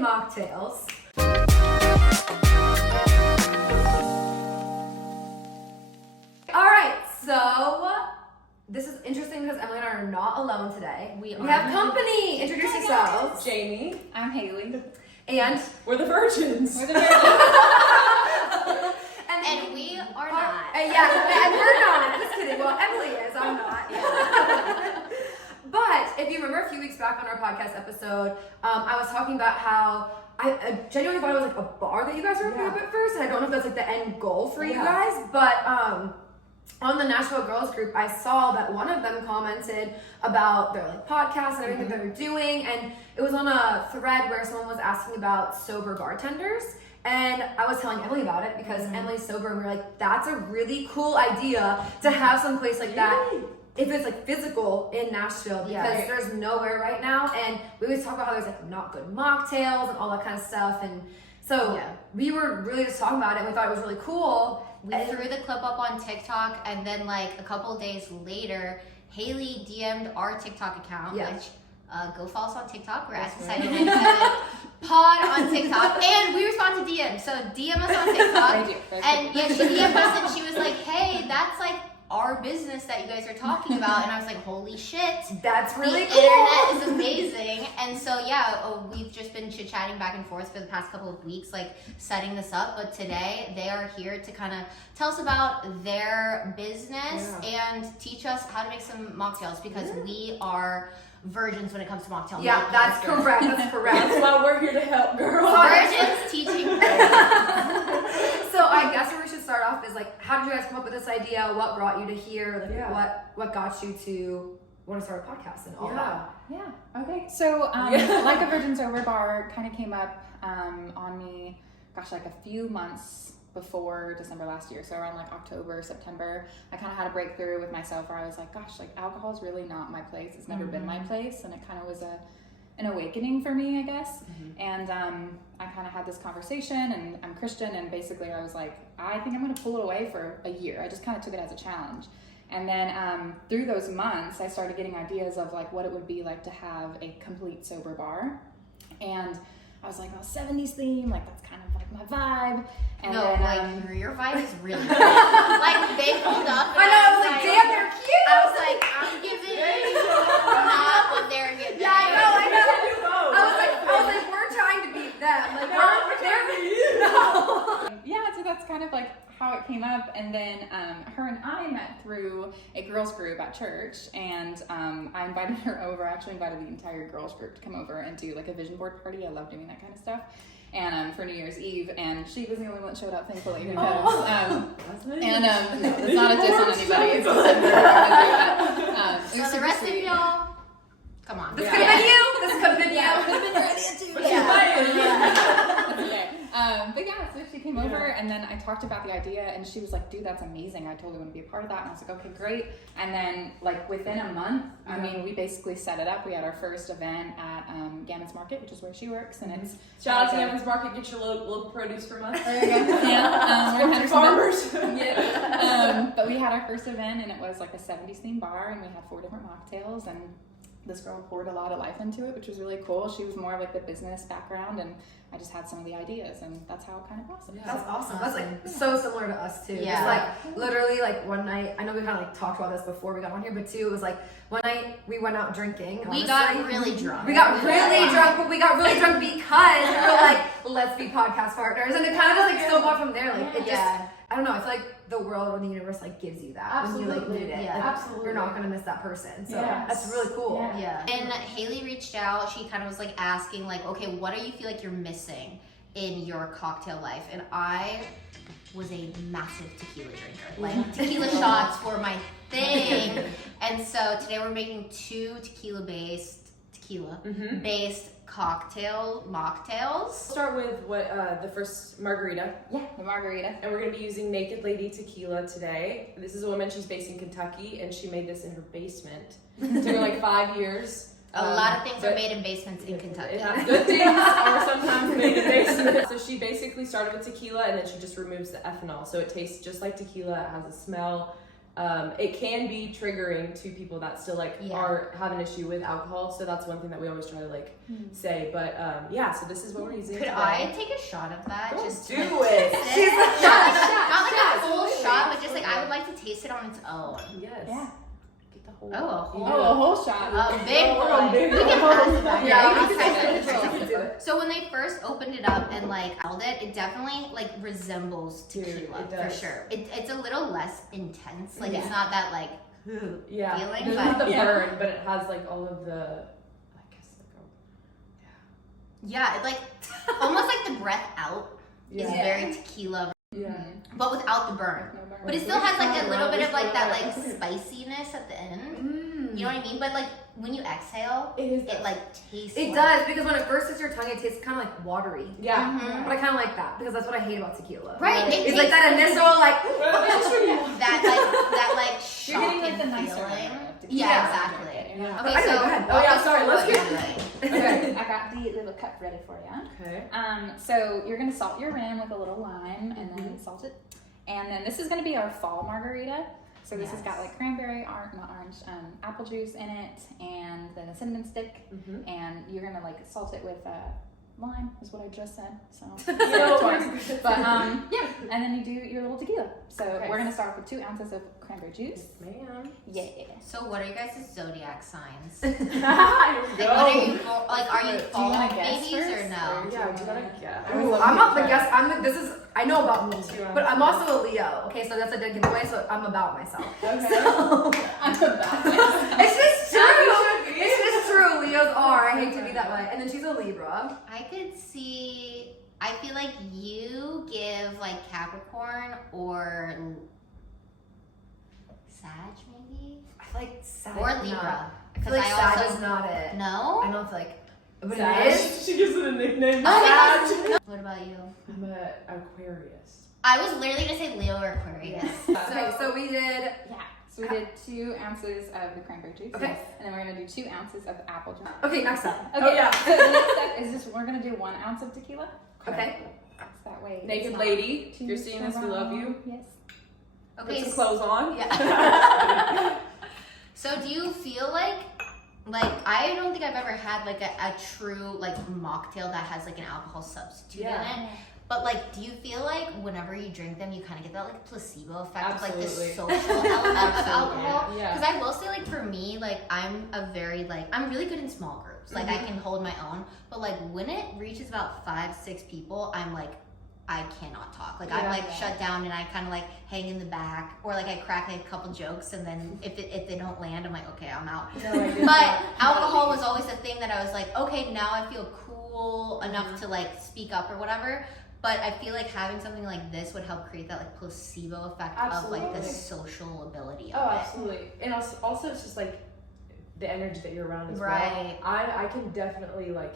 Mocktails. Alright, so this is interesting because Emily and I are not alone today. We have company. Introduce yourselves. Jamie. I'm Haley. And we're the virgins. We're the virgins. And we are not. Yeah, and we're not. Just kidding. Well, Emily is. I'm not. Yeah. But if you remember a few weeks back on our podcast episode, I was talking about how I genuinely thought it was like a bar that you guys were opening up at first, and I don't know if that's like the end goal for you guys, but on the Nashville Girls group, I saw that one of them commented about their like podcast and everything that they're doing, and it was on a thread where someone was asking about sober bartenders. And I was telling Emily about it because Emily's sober, and we were like, that's a really cool idea to have some place like that. If it's like physical in Nashville, because there's nowhere right now. And we always talk about how there's like not good mocktails and all that kind of stuff. And so we were really just talking about it, and we thought it was really cool. We threw the clip up on TikTok, and then like a couple of days later, Haley DM'd our TikTok account, which go follow us on TikTok. We're at Cider Pod on TikTok, and we respond to DMs. So DM us on TikTok. And she DM'd us, and she was like, "Hey, that's like our business that you guys are talking about." And I was like, "Holy shit, that's really cool! The internet is amazing." And so we've just been chit chatting back and forth for the past couple of weeks, like setting this up. But today they are here to kind of tell us about their business and teach us how to make some mocktails, because we are virgins when it comes to mocktail. Yeah, that's correct. That's correct. That's why we're here to help, girls. Virgins teaching. So I guess where we should start off is like, how did you guys come up with this idea? What brought you to here? Like, what got you to want to start a podcast and all that? Yeah. Okay. So, like a Virgin Sober bar kind of came up on me, like a few months before December last year. So around like October, September, I kind of had a breakthrough with myself where I was like, gosh, like alcohol is really not my place. It's never been my place. And it kind of was an awakening for me, I guess. And I kind of had this conversation, and I'm Christian, and basically I was like, I think I'm going to pull it away for a year. I just kind of took it as a challenge. And then through those months, I started getting ideas of like what it would be like to have a complete sober bar. And I was like, 70s theme, like that's kind of like my vibe. And then, your vibe is really good. Like they pulled up. I know, I was like, damn, they're cute. I was like, I'm giving not what they're giving. Yeah, I know. I was like, we're trying to beat them. Like, we're there. Yeah, so that's kind of like how it came up. And then her and I met through a girls group at church, and I invited her over. I actually invited the entire girls group to come over and do like a vision board party. I love doing that kind of stuff. And for New Year's Eve, and she was the only one that showed up, thankfully, because no, it's not a diss on anybody. It's so the rest of y'all, come on. This could have been you. This could have been you. Could have been your idea too. That's okay. But yeah, so she came over, and then I talked about the idea, and she was like, dude, that's amazing. I totally want to be a part of that. And I was like, okay, great. And then like within a month, I mean, we basically set it up. We had our first event at Gammon's Market, which is where she works, and it's shout out to Gammon's Market. Get your local produce from us. There you go. Yeah, we're farmers. But we had our first event, and it was like a 70s themed bar, and we had 4 different mocktails, and this girl poured a lot of life into it, which was really cool. She was more of like the business background, and I just had some of the ideas, and that's how it kind of blossomed. That's awesome. That's like so similar to us too. Yeah. Just like literally like one night, I know we kind of like talked about this before we got on here, but too, it was like one night we went out drinking. We got really drunk. We got really drunk, but we got really drunk because we were like, let's be podcast partners. And it kind of just like snowballed from there. Like it just, I don't know, I feel like the world or the universe like gives you that when you like need it. Yeah, like, absolutely. You're not gonna miss that person. So that's really cool. Yeah. And Haley reached out. She kind of was like asking like, okay, what do you feel like you're missing in your cocktail life? And I was a massive tequila drinker. Like tequila shots were my thing. And so today we're making 2 tequila-based mocktails. We'll start with the first margarita. Yeah, the margarita. And we're going to be using Naked Lady Tequila today. This is a woman, she's based in Kentucky, and she made this in her basement. It took her like 5 years. A lot of things are made in basements in Kentucky. Good things are sometimes made in basements. So she basically started with tequila, and then she just removes the ethanol. So it tastes just like tequila. It has a smell. it can be triggering to people that still like are have an issue with alcohol. So that's one thing that we always try to like say. But so this is what we're using. Could today. I take a shot of that? Just do to, like, it. taste She's it? like, not like a full shot, but just like I would like to taste it on its own. Yes. Yeah. Get the whole. Oh, a whole shot. A big boy. big We can pass it back. Yeah, I'll you try can it. do it. So when they first opened it up and like held it, it definitely like resembles Dude, tequila it for does. sure. It's a little less intense. Like it's not that like feeling, There's but not the burn, but it has like all of the. I guess yeah, it, like almost like the breath out is Yeah. very tequila, Yeah. but without the burn. No burn. But it still has like a little bit of like that like spiciness at the end. You know what I mean? But like when you exhale, it like tastes. It like, does, because when it first hits your tongue, it tastes kind of like watery. Yeah. Mhm. But I kind of like that, because that's what I hate about tequila. Right, it It's like tastes that initial, like, that like You're getting like the shocking nicer feeling. aroma of tequila. Yeah, exactly. Yeah. Okay, Okay, so go ahead. Oh, yeah, sorry, let's get get- Okay, I got the little cup ready for you. Okay. So you're gonna salt your rim with a little lime and then salt it. And then this is gonna be our fall margarita. So this has got like cranberry, apple juice in it, and then a cinnamon stick. Mhm. And you're gonna like salt it with lime, is what I just said. So You know, twice. But yeah, and then you do your little tequila. So Okay. we're gonna start with 2 ounces of cranberry juice. Ma'am. Yeah. So what are you guys' zodiac signs? Here we Like, go. what are you, like, are you Do you fall wanna guess babies or first, no? Yeah, you gotta guess. ooh, I'm not the guest. I know about me, Two but I'm ounces. also a Leo. Okay, so that's a dead giveaway. So I'm about myself. Okay. So, I'm about myself. it's just true. As you should be. It's just true. Leos are. I hate to be that way. And then she's a Libra. I could see. I feel like you give like Capricorn or Sag maybe, I feel like Sag or is Libra. not- I Because feel like I Sag also is not it. no. I don't feel like. But Sag. it is. She gives it a nickname. Oh my Sag. gosh. What about you? I'm a Aquarius. I was literally gonna say Leo or Aquarius. Okay, so we did. Yeah. So we did 2 ounces of the cranberry juice. Okay. And then we're gonna do 2 ounces of apple juice. Okay, next up. Okay. Oh, yeah. So the next step is just we're gonna do 1 ounce of tequila. Okay. So that way. Naked it's not lady, too if you're seeing this, we love you. Yes. Okay. Put some clothes on. Yeah. So do you feel like I don't think I've ever had like a true like mocktail that has like an alcohol substitute in it. But like, do you feel like whenever you drink them, you kind of get that like placebo effect of like the Absolutely. social element of alcohol? Yeah. Because I will say, like for me, like I'm really good in small groups. Like I can hold my own. But like when it reaches about 5-6 people, I'm like, I cannot talk. Like I'm like shut down and I kind of like hang in the back, or like I crack a couple jokes and then if they don't land, I'm like, okay, I'm out. No, I did But not. alcohol was always the thing that I was like, okay, now I feel cool enough to like speak up or whatever. But I feel like having something like this would help create that like placebo effect of like the Absolutely. social ability Oh, of it. absolutely. And also it's just like the energy that you're around as Right. well. I can definitely like,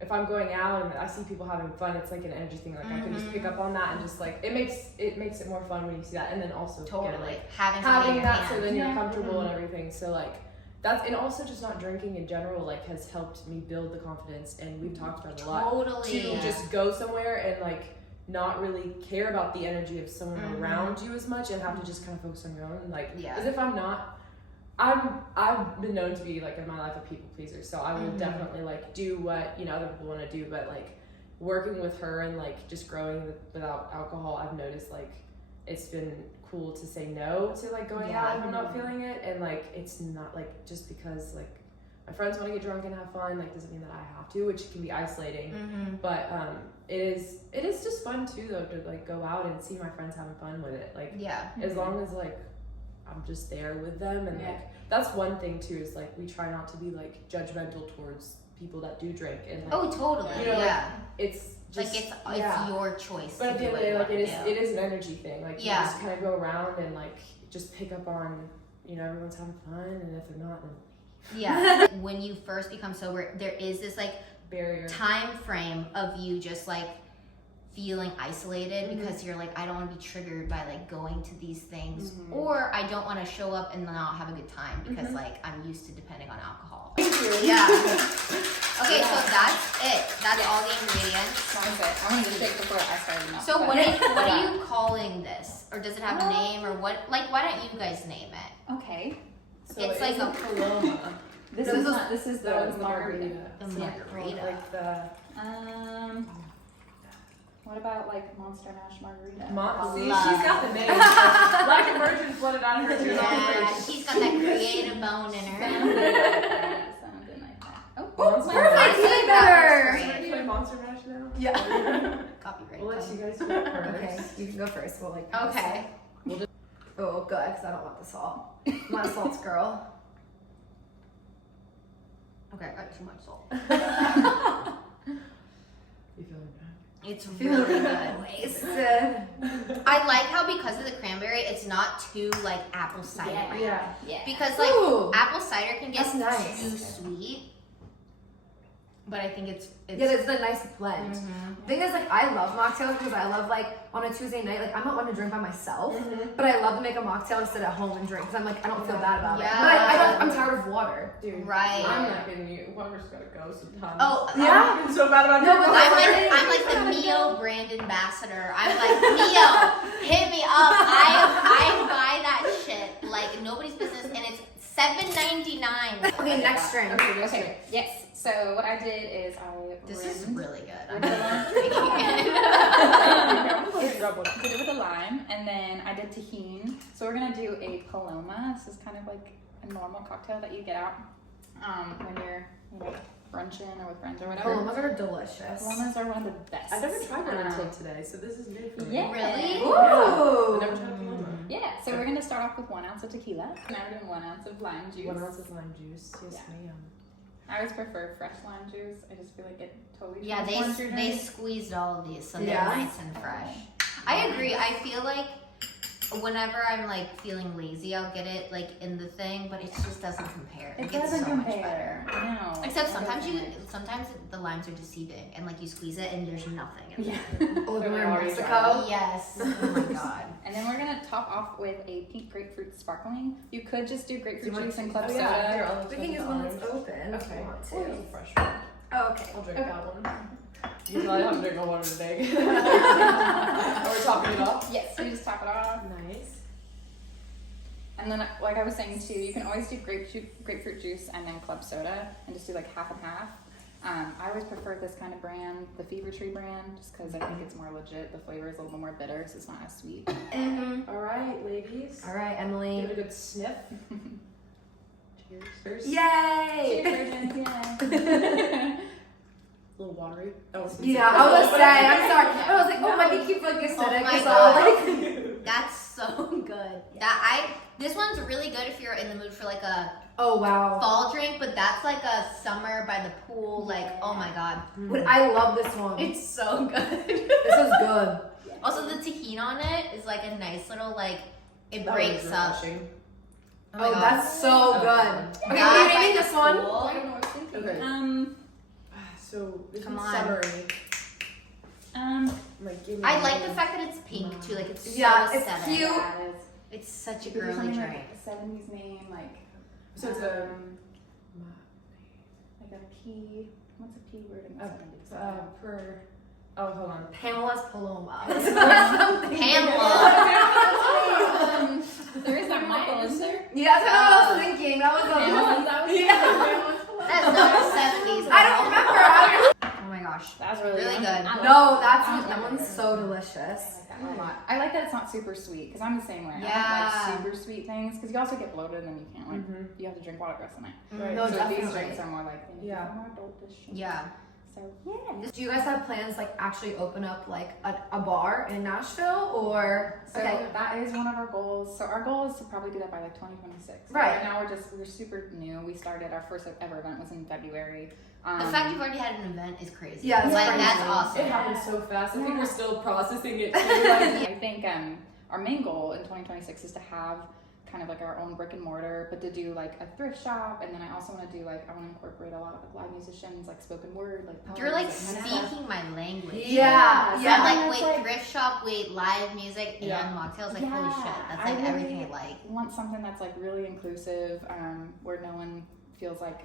if I'm going out and I see people having fun, it's like an energy thing. Like I can just pick up on that and just like it makes it more fun when you see that. And then also Totally. again, like Having something in having your that so hand. then you're Yeah. comfortable and everything. So like that's, and also just not drinking in general like has helped me build the confidence, and we've talked about it a lot. Totally. To just go somewhere and like not really care about the energy of someone around you as much and have to just kind of focus on your own. Like Yeah. as if I've been known to be like in my life a people pleaser, so I will definitely like do what other people want to do, but like working with her and like just growing without alcohol, I've noticed like it's been cool to say no to like going out if I'm not feeling it, and like it's not like just because like my friends want to get drunk and have fun like doesn't mean that I have to, which can be isolating. But it is just fun too though to like go out and see my friends having fun with it, like as long as like I'm just there with them, and like that's one thing too is like we try not to be like judgmental towards people that do drink, and like Oh, totally. you know, Yeah. like, it's just Like it's your choice. but at to the end do of the day, what like you it wanna do. is an energy thing. Like you Yeah. just kind of go around and like just pick up on everyone's having fun, and if they're not, then Yeah. When you first become sober, there is this like barrier. time frame of you just like feeling isolated because you're like, I don't want to be triggered by like going to these things, or I don't want to show up and not have a good time because like I'm used to depending on alcohol. Thank you. Yeah. Okay, so that's it. That's all the ingredients. That was it. I wanted to shake before I started. Not So but- what are you calling this? Or does it have a name or what? Like, why don't you guys name it? Okay. So It's like a Paloma. This is That was the the margarita. The margarita. Like the What about like Monster Mash margarita? See, Love. she's got the name. Like a virgin flooded out of her tears on the Yeah, fridge. she's got that creative bone in her. Something like that. Oh, Monster perfect. Mash. Even That better. works Should great. I play Monster Mash now? Yeah. Copyright. We'll let you guys go first. Okay, you can go first. We'll like. Okay. Oh, good, because I don't want the salt. I'm not a salts girl. Okay, I got too much salt. You feeling bad? It's really good. Wasted. I like how because of the cranberry, it's not too like apple cider. Yeah. Yeah. Because like Ooh. apple cider can get That's nice. too sweet. But I think it's Yeah, it's a nice blend. Mhm. The thing is, like, I love mocktails because I love, like, on a Tuesday night, like, I'm not one to drink by myself, but I love to make a mocktail and sit at home and drink because I'm like, I don't feel bad about it. But I'm tired of water. Dude, Right. I'm not kidding you. Water's gotta go sometimes. Oh, Yeah? I'm so bad about No, drinking but water. I'm like the Mio brand ambassador. I'm like, Mio, hit me up. I buy that shit like nobody's business, and it's $7.99. Okay, next drink. Okay. Yes. So what I did is I This is really good. I'm Rinse not it. drinking it. did it with a lime, and then I did Tahjin. So we're gonna do a Paloma. This is kind of like a normal cocktail that you get out when you're brunching or with friends or whatever. Palomas are delicious. Palomas are one of the best. I've never tried one until today, so this is new for me. Yeah. Really? Ooh. I've never tried a Paloma. Yeah. So we're gonna start off with 1 ounce of tequila. Now we're doing 1 ounce of lime juice. 1 ounce of lime juice. Yes, Yeah. ma'am. I always prefer fresh lime juice. I just feel like it totally Yeah, transforms your they drink. squeezed all of these, so Yeah. they're nice and fresh. I agree. I feel like whenever I'm like feeling lazy, I'll get it like in the thing, but it just doesn't compare. It gets doesn't so much compare. better. No. Except it sometimes doesn't. sometimes the limes are deceiving, and like you squeeze it and there's nothing. In Yeah. Oh, So we're in already Mexico. Yes. Oh my god. And then we're gonna top off with a pink grapefruit sparkling. You could just do grapefruit Do you juice want- and club Oh, soda. yeah. Here, I'll We can use one that's open if Okay. you want Or to. use a fresh one. Oh, okay. I'll drink Okay. that one. Usually I haven't drank no water today. Are we topping it off? Yes, so you just top it off. Nice. And then, like I was saying too, you can always do grapefruit juice and then club soda, and just do like half and half. I always prefer this kind of brand, the Fever Tree brand, just because I think it's more legit. The flavor is a little more bitter, so it's not as sweet. Mm-hmm. All right, ladies. All right, Give Emily. it a good sniff. Cheers. Cheers. Yay! Yeah. A little watery. Oh, Yeah, I was saying, I'm sorry. I was like, oh, might be keep like aesthetic. Oh my so, God. like, That's so good. This one's really good if you're in the mood for like a oh wow. fall drink, but that's like a summer by the pool. Like, oh my god, But I love this one. it's so good. This is good. Also, the tahini on it is like a nice little like it That breaks was up. refreshing. Oh, that's so good. Okay, That are you by naming the this one? pool. I don't know what I was thinking. Okay. So this Come is on. summery. Like, give me I a like the name. fact that it's pink too. Like it's Yeah, so it's aesthetic. cute. Yeah, it is. It's such a You could do girly something drink. like a 70s name, like So it's a like a P. What's a P word in the 70s? per. Oh, hold on. Pamela's Paloma. Pamela. There is that Michael, isn't there? Yeah, that's what I was thinking. That was Pamela, that was Yeah. That's not 70s. I don't remember. Oh my gosh. That's really Really good. good. No, that one's so delicious. I like that one a lot. I like that it's not super sweet because I'm the same way. I Yeah. don't like super sweet things because you also get bloated and then you can't like Mhm. you have to drink water the rest of the night. Right. No, so definitely. these drinks are more like Yeah. more adultish. Yeah. So yeah. Do you guys have plans like actually open up like a bar in Nashville or So that is one of our goals. So our goal is to probably do that by like 2026. Right. Now we're super new. We started our first ever event was in February. The fact you've already had an event is crazy. Yeah, it's like crazy. that's awesome. It happened so fast. I think Yeah. we're still processing it too. Like, I think our main goal in 2026 is to have kind of like our own brick and mortar, but to do like a thrift shop, and then I also want to do like I want to incorporate a lot of like live musicians, like spoken word, like poems, You're like that kind of stuff. speaking my language. Yeah, So yeah. I'm like, And wait, it's like- thrift shop, wait, live music, and Yeah. mocktails. Like, holy shit, that's I like really everything I like. want something that's like really inclusive, where no one feels like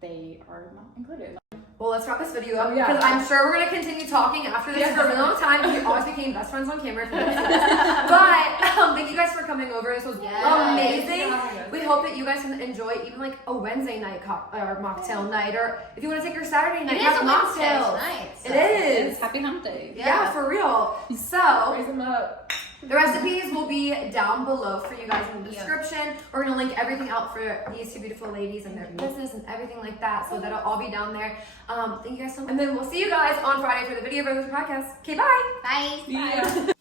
they are not included. Well, let's wrap this video up Oh, yeah. because I'm sure we're gonna continue talking after this for a really long time. We always became best friends on camera. But thank you guys for coming over. This was amazing. We hope that you guys can enjoy even like a Wednesday night or mocktail night, or if you want to take your Saturday night, It is have a Wednesday mocktails. night. It is. Happy hump day. Yeah, for real. So Raise them up. the recipes will be down below for you guys in the description. We're gonna link everything out for these two beautiful ladies and their business and everything like that. So that'll all be down there. Thank you guys so much. And then we'll see you guys on Friday for the Video Brothers podcast. Okay, bye. Bye. Yeah.